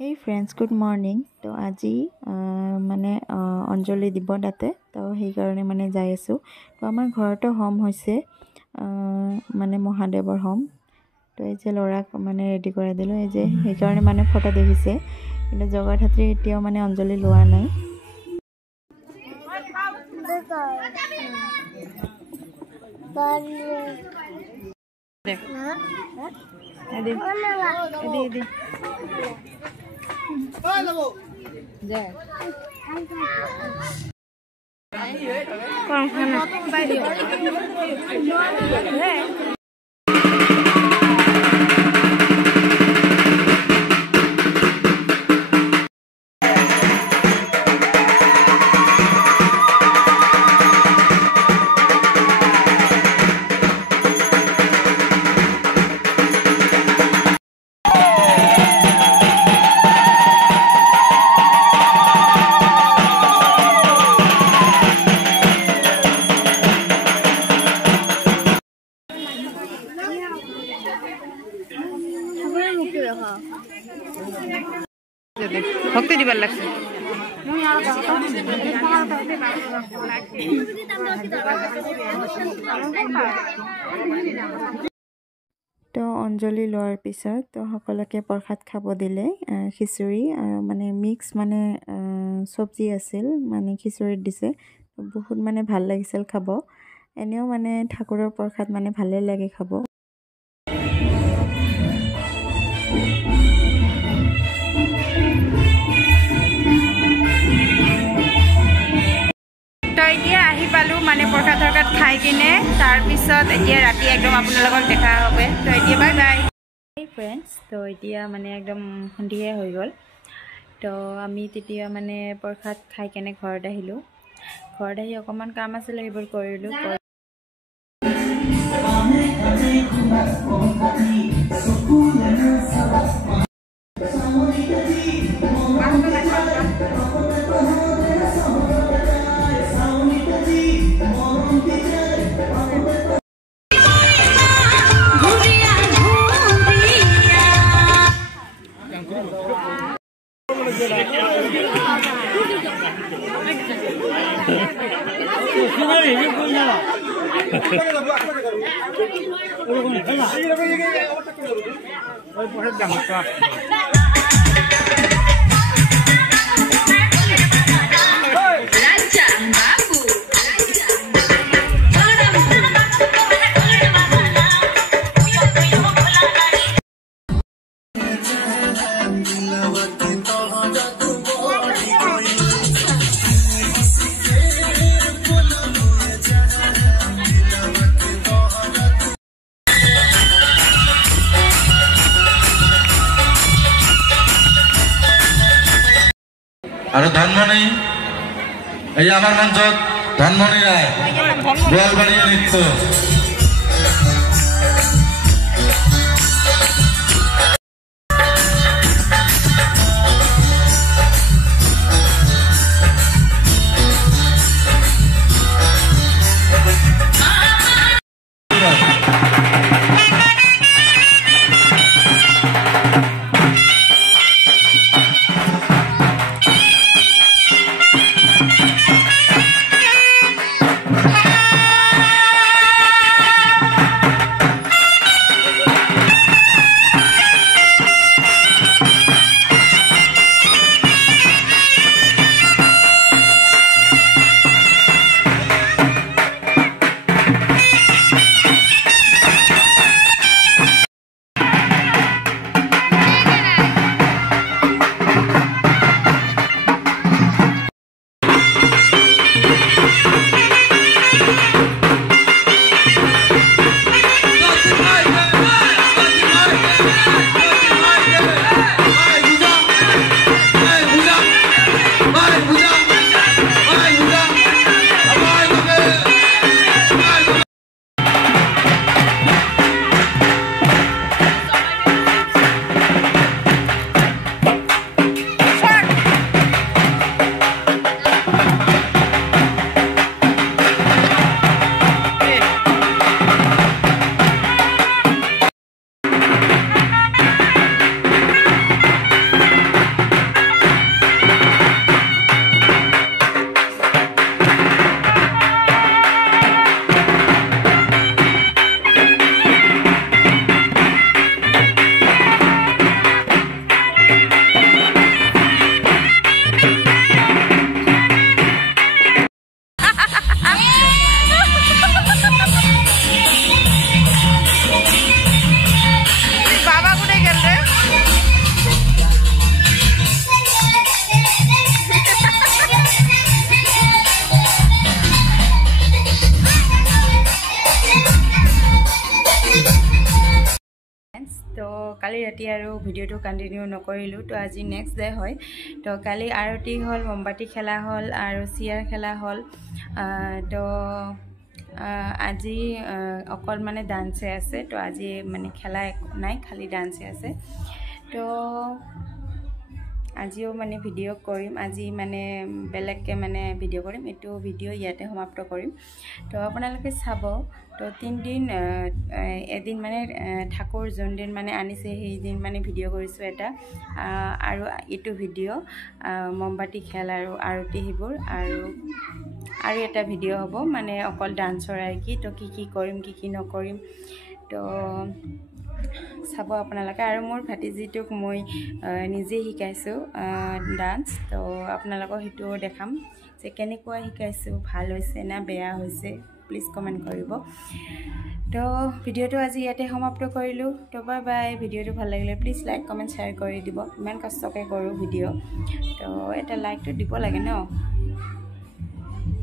Hey friends, good morning. তো আজি মানে অঞ্জলি দিব তাতে তো সেই কাৰণে মানে যাই আছো। তো আমাৰ ঘৰটো হোম হৈছে মানে মহাদেৱৰ হোম। তো এই যে ল'ৰাক মানে ৰেডি কৰাই দিলো এই যে সেই কাৰণে মানে ফটো দেখিছে। কিন্তু জগতহাত্ৰী এতিয়াও মানে অঞ্জলি লোৱা নাই। ভক্তি দিবাৰ লাগছে তো অঞ্জলি লোৱাৰ পিছত তো সকলোকে প্ৰসাদ খাব দিলে খিচুৰি মানে মিক্স মানে চব্জি আছিল মানে খিচুৰিত দিছে বহুত মানে ভাল লাগিছিল খাব এনেও মানে ঠাকুৰৰ প্ৰসাদ মানে ভালে লাগে খাব মানে প্ৰসাদ খাই কিনে তাৰ পিছত এতিয়া ৰাতি একদম আপোনালোকক দেখা হবে তো এতিয়া বাই বাই হাই ফ্ৰেণ্ডছ তো এতিয়া মানে একদম সন্ধিয়া হৈ গ'ল তো আমি তেতিয়া মানে প্ৰসাদ খাই কেনে ঘৰত আহিলোঁ ঘৰত আহি অকণমান কাম আছিলে সেইবোৰ কৰিলোঁ আৰু ধনমণি এই আমাৰ মঞ্চত ধনমণি ৰায় গোৱালবাৰী নৃত্য ৰাতি আৰু ভিডিঅ'টো কণ্টিনিউ নকৰিলোঁ তো আজি নেক্সট ডে হয় তো কালি আৰতি হ'ল মমবাতি খেলা হ'ল আৰু চিয়াৰ খেলা হ'ল তো আজি অকল মানে ডান্সে আছে তো আজি মানে খেলা একো নাই খালি ডান্সে আছে তো আজিও মানে ভিডিঅ' কৰিম আজি মানে বেলেগকৈ মানে ভিডিঅ' কৰিম এইটো ভিডিঅ' ইয়াতে সমাপ্ত কৰিম তো আপোনালোকে চাব তো 3 দিন এদিন মানে ঠাকুৰ যোনদিন মানে আনিছে সেইদিন মানে ভিডিঅ' কৰিছোঁ এটা আৰু এইটো ভিডিঅ' মমবাতি খেল আৰু আৰতি সেইবোৰ আৰু এটা ভিডিঅ' হ'ব মানে অকল ডান্সৰ আৰু তো কি কৰিম কি নকৰিম তো চাব আপোনালোকে আৰু মোৰ ভাতিজিটোক মই নিজে শিকাইছোঁ ডান্স তো আপোনালোকক সেইটোও দেখাম যে কেনেকুৱা শিকাইছোঁ ভাল হৈছে না বেয়া হৈছে প্লিজ কমেণ্ট কৰিব তো ভিডিঅ'টো আজি ইয়াতে সমাপ্ত কৰিলোঁ তো বাই বাই ভিডিঅ'টো ভাল লাগিলে প্লিজ লাইক কমেণ্ট শ্বেয়াৰ কৰি দিব ইমান কষ্টকৈ কৰোঁ ভিডিঅ' তো এটা লাইকটো দিব লাগে ন